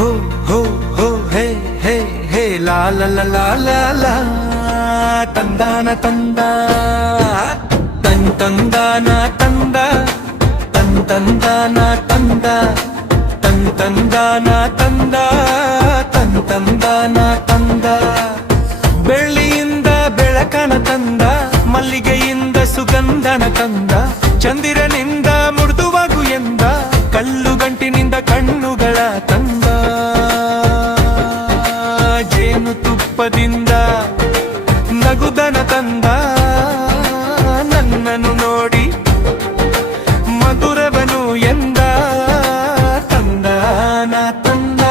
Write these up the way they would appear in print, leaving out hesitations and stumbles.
ಹೋ ಹೋ ಹೋ ಹೇ ಹೇ ಹೇ ಲಾ ಲಾ ಲಾ ಲಾ ಲಾ ಲಾ ತಂದಾನ ತಂದ ತನ್ ತಂದಾನ ತಂದ ತನ್ ತಂದಾನ ತಂದ ತನ್ ತಂದಾನ ತಂದ ತನ್ ತಂದಾನ ತಂದ ಬೆಳ್ಳಿಯಿಂದ ಬೆಳಕನ ತಂದ ಮಲ್ಲಿಗೆಯಿಂದ ಸುಗಂಧನ ತಂದ ಚಂದಿರನಿಂದ ಮೃದುವಾಗು ಎಂದ ಕಲ್ಲುಗಂಟಿನಿಂದ ಕಣ್ಣುಗಳ ತಂದ ಜೇನು ತುಪ್ಪದಿಂದ ನಗುದನ ತಂದ ನನ್ನನ್ನು ನೋಡಿ ಮಧುರವನು ಎಂದ ತಂದಾನ ತಂದ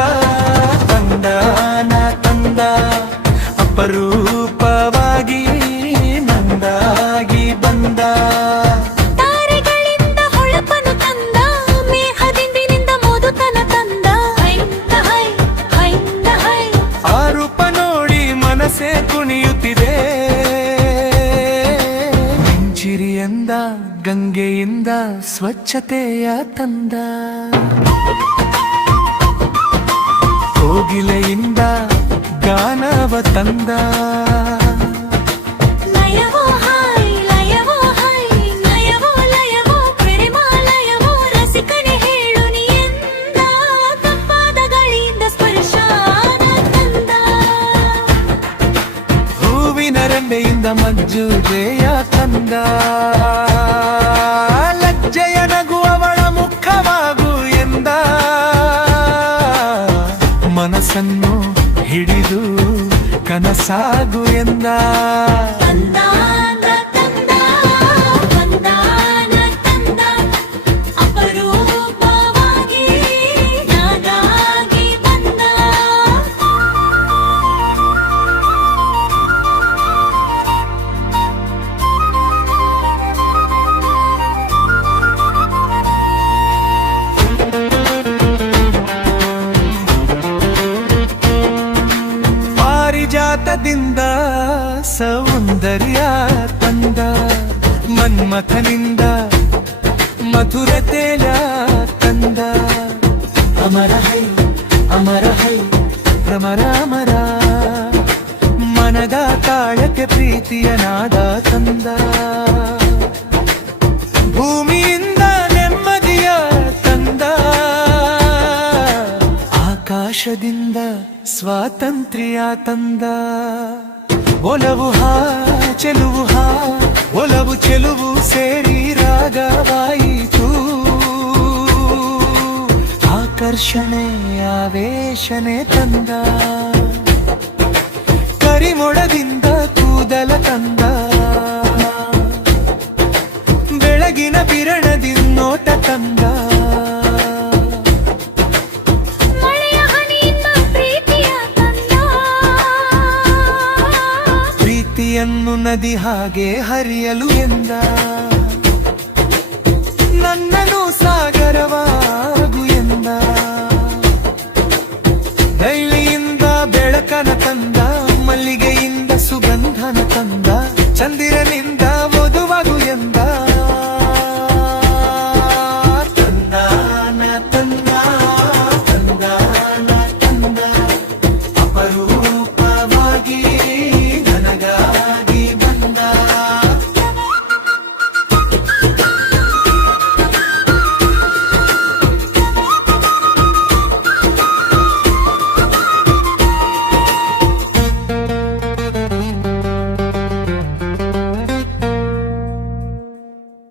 ತಂದಾನ ತಂದ ಅಪರೂಪವಾಗಿ ನಂದಾಗಿ ಬಂದ ಮನಸೇ ಕುಣಿಯುತ್ತಿದೆ ಮಿಂಚಿರಿಯಿಂದ ಗಂಗೆಯಿಂದ ಸ್ವಚ್ಛತೆಯ ತಂದ ಕೋಗಿಲೆಯಿಂದ ಗಾನವ ತಂದ ರೆಂಬೆಯಿಂದ ಮಂಜುಜೆಯ ತಂದ ಲಜ್ಜೆಯ ನಗುವವಳ ಮುಖವಾಗು ಎಂದ ಮನಸ್ಸನ್ನು ಹಿಡಿದು ಕನಸಾಗು ಎಂದ ಜಾತದಿಂದ ಸೌಂದರ್ಯ ತಂದ ಮನ್ಮಥನಿಂದ ಮಧುರತೆಯ ತಂದ ಅಮರ ಹೈ ಭ್ರಮರ ಅಮರ ಮನದ ತಾಳಕ್ಕೆ ಪ್ರೀತಿಯ ನಾದ ತಂದ ಭೂಮಿಯಿಂದ ನೆಮ್ಮದಿಯ ತಂದ ಆಕಾಶದಿಂದ ಸ್ವಾತಂತ್ರ್ಯ ತಂದ ಒಲವು ಚೆಲುವು ಒಲವು ಚೆಲುವು ಸೇರಿ ರಾಗವಾಯಿತು ಆಕರ್ಷಣೆ ಆವೇಶನೆ ತಂದ ಕರಿಮೊಳದಿಂದ ಕೂದಲ ತಂದ ಬೆಳಗಿನ ಕಿರಣದಿಂದೋಟ ತಂದ ಪ್ರೀತಿಯನ್ನು ನದಿ ಹಾಗೆ ಹರಿಯಲು ಎಂದ